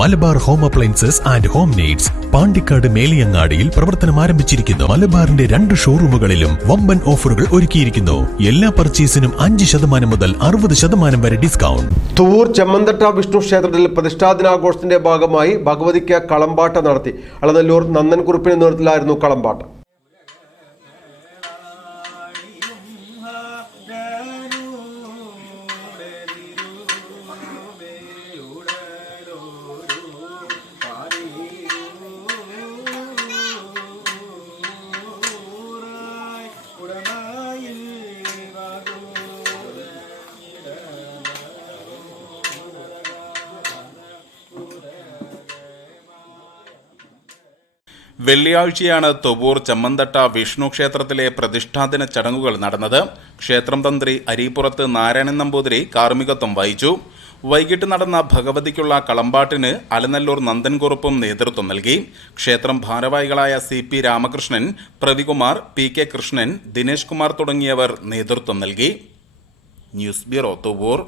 Malabar home appliances and home needs Pandikkad മേലിയങ്ങാടിയിൽ പ്രവർത്തനം ആരംഭിച്ചിരിക്കുന്നു. മലബാറിന്റെ രണ്ട് ഷോറൂമുകളിലും വമ്പൻ ഓഫറുകൾ ഒരുക്കിയിരിക്കുന്നു. എല്ലാ പർച്ചേസിനും അഞ്ച് ശതമാനം മുതൽ അറുപത് ശതമാനം വരെ ഡിസ്കൗണ്ട്. തൂർ ചെമ്മന്തട്ട വിഷ്ണു ക്ഷേത്രത്തിൽ പ്രതിഷ്ഠാദിനാഘോഷത്തിന്റെ ഭാഗമായി ഭഗവതിക്ക് കളമ്പാട്ട നടത്തി. അളനല്ലൂർ നന്ദൻകുറുപ്പിന്റെ നേതൃത്വത്തിലായിരുന്നു കളമ്പാട്ട. വെള്ളിയാഴ്ചയാണ് തൊവൂർ ചമ്മന്തട്ട വിഷ്ണു ക്ഷേത്രത്തിലെ പ്രതിഷ്ഠാദിന ചടങ്ങുകൾ നടന്നത്. ക്ഷേത്രം തന്ത്രി അരീപ്പുറത്ത് നാരായണൻ നമ്പൂതിരി കാർമ്മികത്വം വഹിച്ചു. വൈകിട്ട് നടന്ന ഭഗവതിക്കുള്ള കളമ്പാട്ടിന് അലനല്ലൂർ നന്ദൻകുറുപ്പും നേതൃത്വം നൽകി. ക്ഷേത്രം ഭാരവാഹികളായ C P Ramakrishnan Prathikumar P K Krishnan Dinesh Kumar തുടങ്ങിയവർ നേതൃത്വം നൽകി. News bureau Thuvur